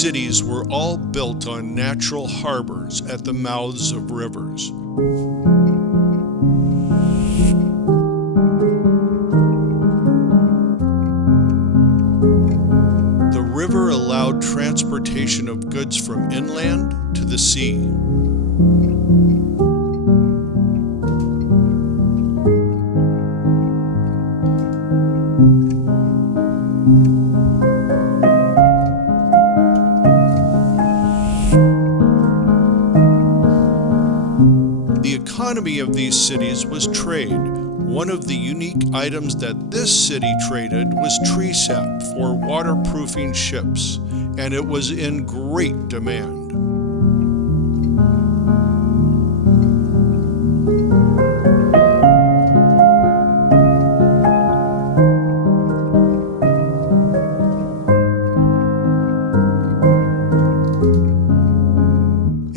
cities were all built on natural harbors at the mouths of rivers. The river allowed transportation of goods from inland to the sea. The economy of these cities was trade. One of the unique items that this city traded was tree sap for waterproofing ships, and it was in great demand.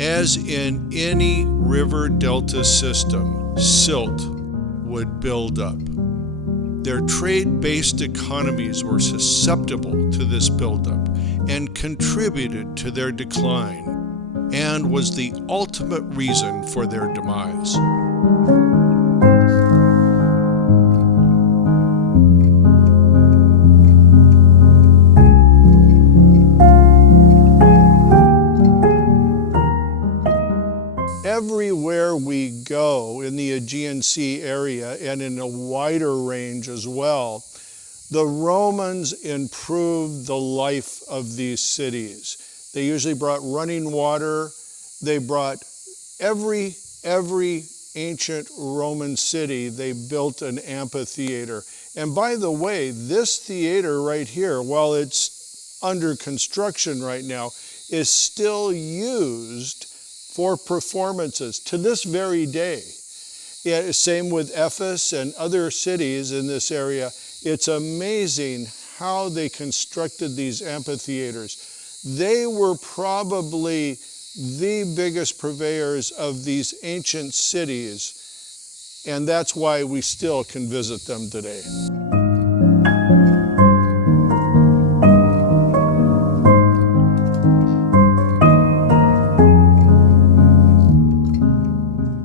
As in any river delta system, silt would build up. Their trade-based economies were susceptible to this buildup and contributed to their decline, and was the ultimate reason for their demise. Everywhere we go in the Aegean Sea area and in a wider range as well, the Romans improved the life of these cities. They usually brought running water. They brought every ancient Roman city, they built an amphitheater. And by the way, this theater right here, while it's under construction right now, is still used for performances to this very day. Yeah, same with Ephesus and other cities in this area. It's amazing how they constructed these amphitheaters. They were probably the biggest purveyors of these ancient cities, and that's why we still can visit them today.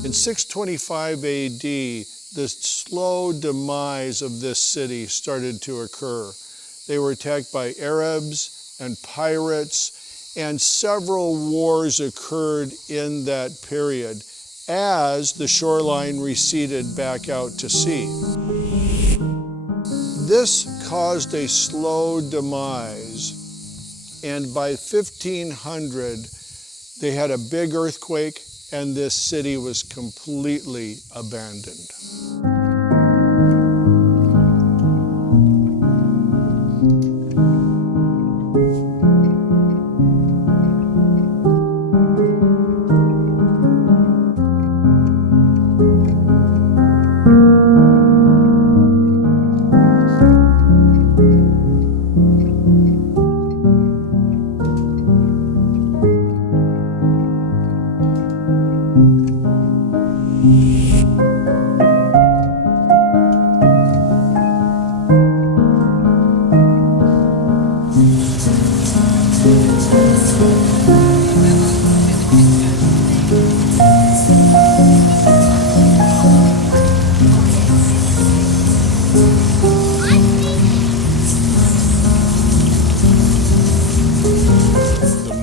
In 625 AD, the slow demise of this city started to occur. They were attacked by Arabs and pirates, and several wars occurred in that period as the shoreline receded back out to sea. This caused a slow demise, and by 1500, they had a big earthquake, and this city was completely abandoned.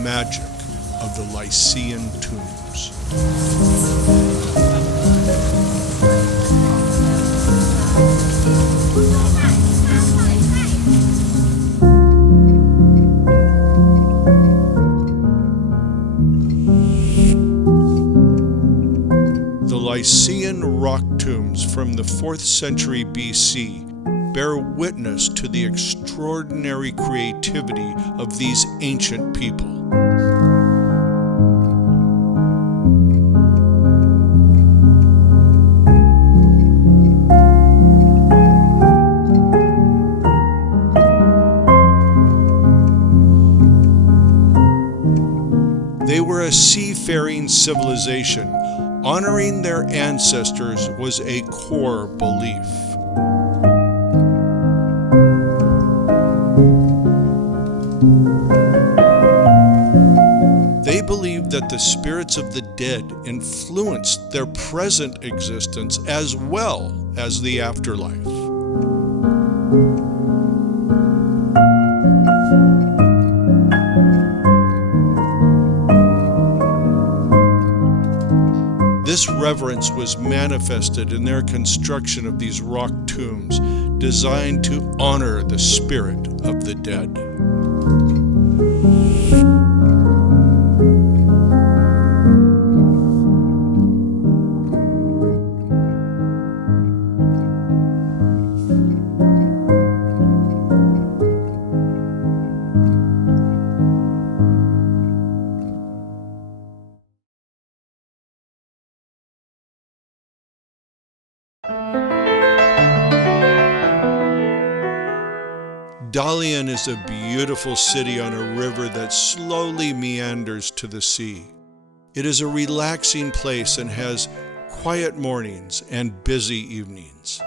Magic of the Lycian tombs. The Lycian rock tombs from the 4th century BC bear witness to the extraordinary creativity of these ancient people. They were a seafaring civilization. Honoring their ancestors was a core belief. believed that the spirits of the dead influenced their present existence as well as the afterlife. This reverence was manifested in their construction of these rock tombs designed to honor the spirit of the dead. Dalyan is a beautiful city on a river that slowly meanders to the sea. It is a relaxing place and has quiet mornings and busy evenings.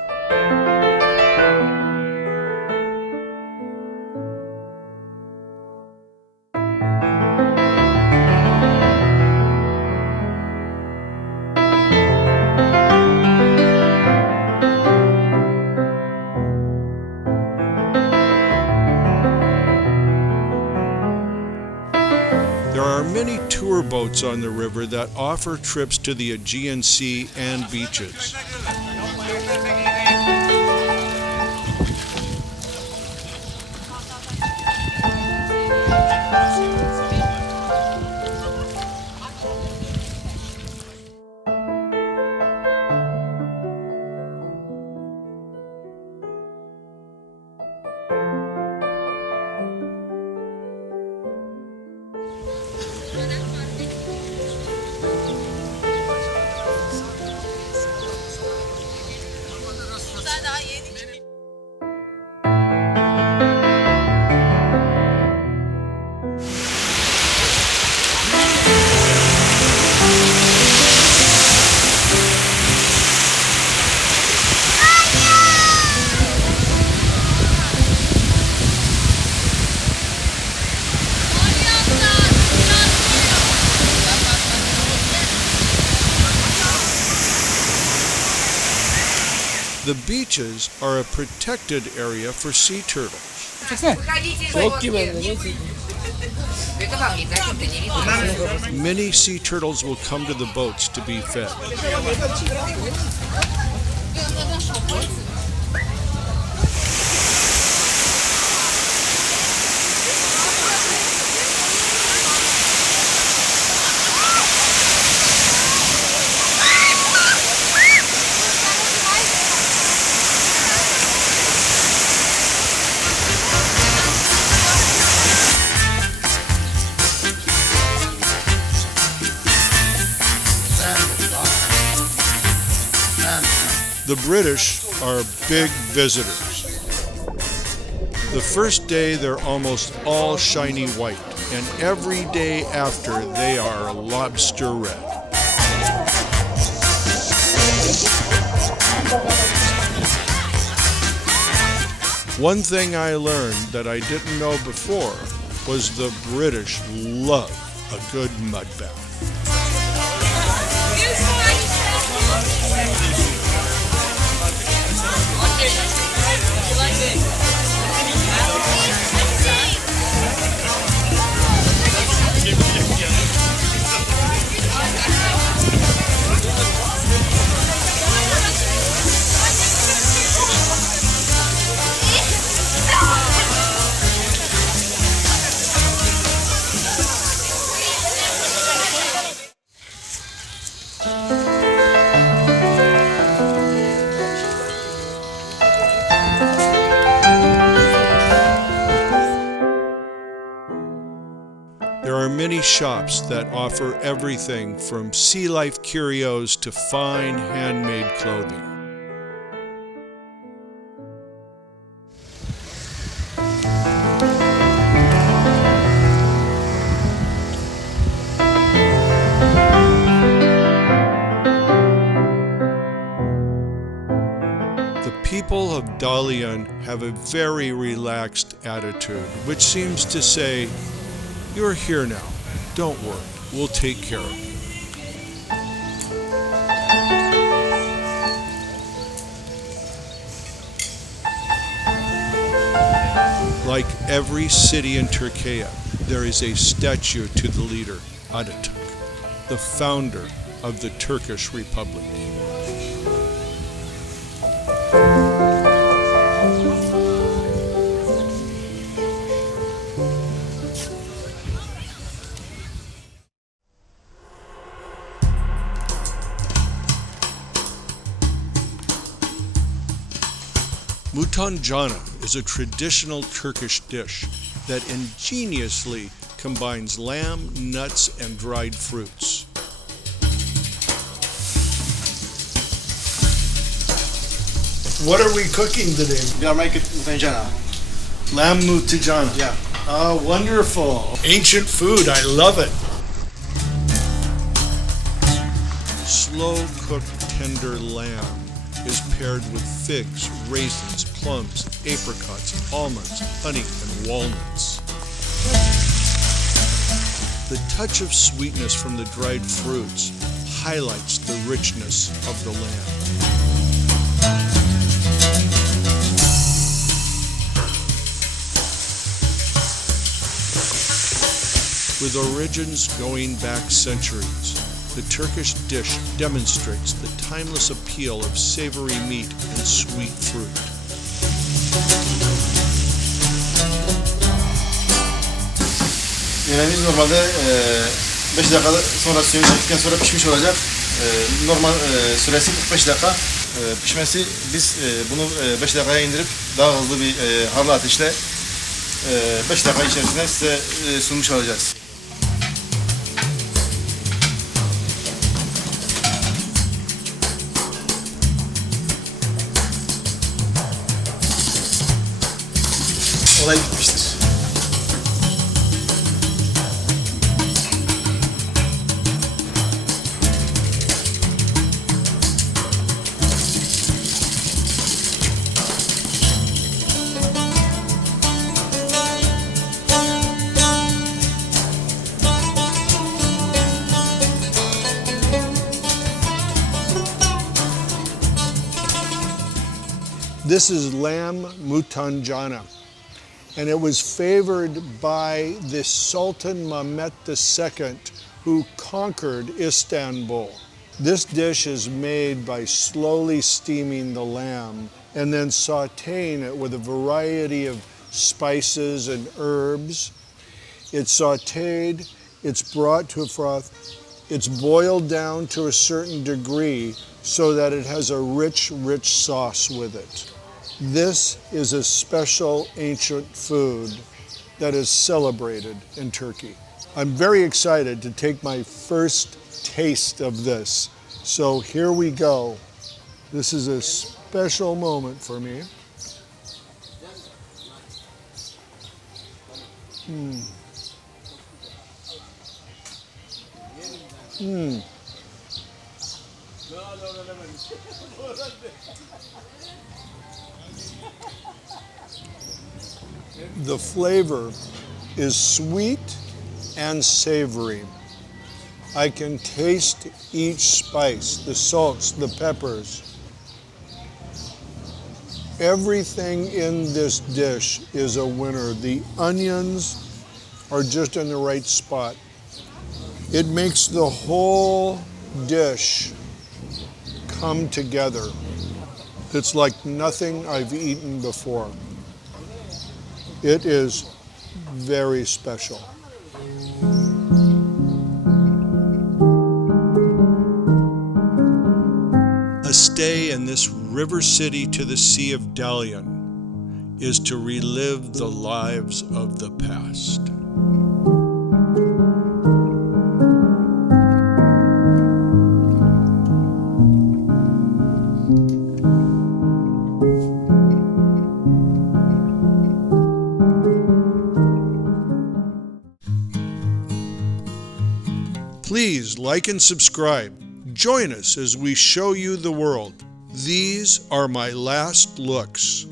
There are many tour boats on the river that offer trips to the Aegean Sea and beaches. The beaches are a protected area for sea turtles. Many sea turtles will come to the boats to be fed. The British are big visitors. The first day they're almost all shiny white, and every day after they are lobster red. One thing I learned that I didn't know before was the British love a good mud bath. There are many shops that offer everything from sea life curios to fine handmade clothing. The people of Dalyan have a very relaxed attitude, which seems to say, "You're here now, don't worry." will take care of you. Like every city in Turkiye, there is a statue to the leader, Atatürk, the founder of the Turkish Republic. Mutancana is a traditional Turkish dish that ingeniously combines lamb, nuts, and dried fruits. What are we cooking today? We are making mutancana. Lamb mutancana. Yeah. Oh, wonderful. Ancient food, I love it. Slow-cooked tender lamb is paired with figs, raisins, plums, apricots, almonds, honey, and walnuts. The touch of sweetness from the dried fruits highlights the richness of the lamb. With origins going back centuries, the Turkish dish demonstrates the timeless appeal of savory meat and sweet fruit. Yemeğimiz normalde 5 dakika sonra suyunu çektikten sonra pişmiş olacak. Normal süresi 45 dakika. Pişmesi biz bunu 5 dakikaya indirip daha hızlı bir harlı ateşle 5 dakika içerisinde size sunmuş olacağız. Olay bitmiştir. This is lamb mutancana, and it was favored by the Sultan Mehmet II, who conquered Istanbul. This dish is made by slowly steaming the lamb and then sauteing it with a variety of spices and herbs. It's sauteed, it's brought to a froth, it's boiled down to a certain degree so that it has a rich, rich sauce with it. This is a special ancient food that is celebrated in Turkey. I'm very excited to take my first taste of this. So here we go. This is a special moment for me. The flavor is sweet and savory. I can taste each spice, the salts, the peppers. Everything in this dish is a winner. The onions are just in the right spot. It makes the whole dish come together. It's like nothing I've eaten before. It is very special. A stay in this river city to the Sea of Dalyan is to relive the lives of the past. Please like and subscribe. Join us as we show you the world. These are my last looks.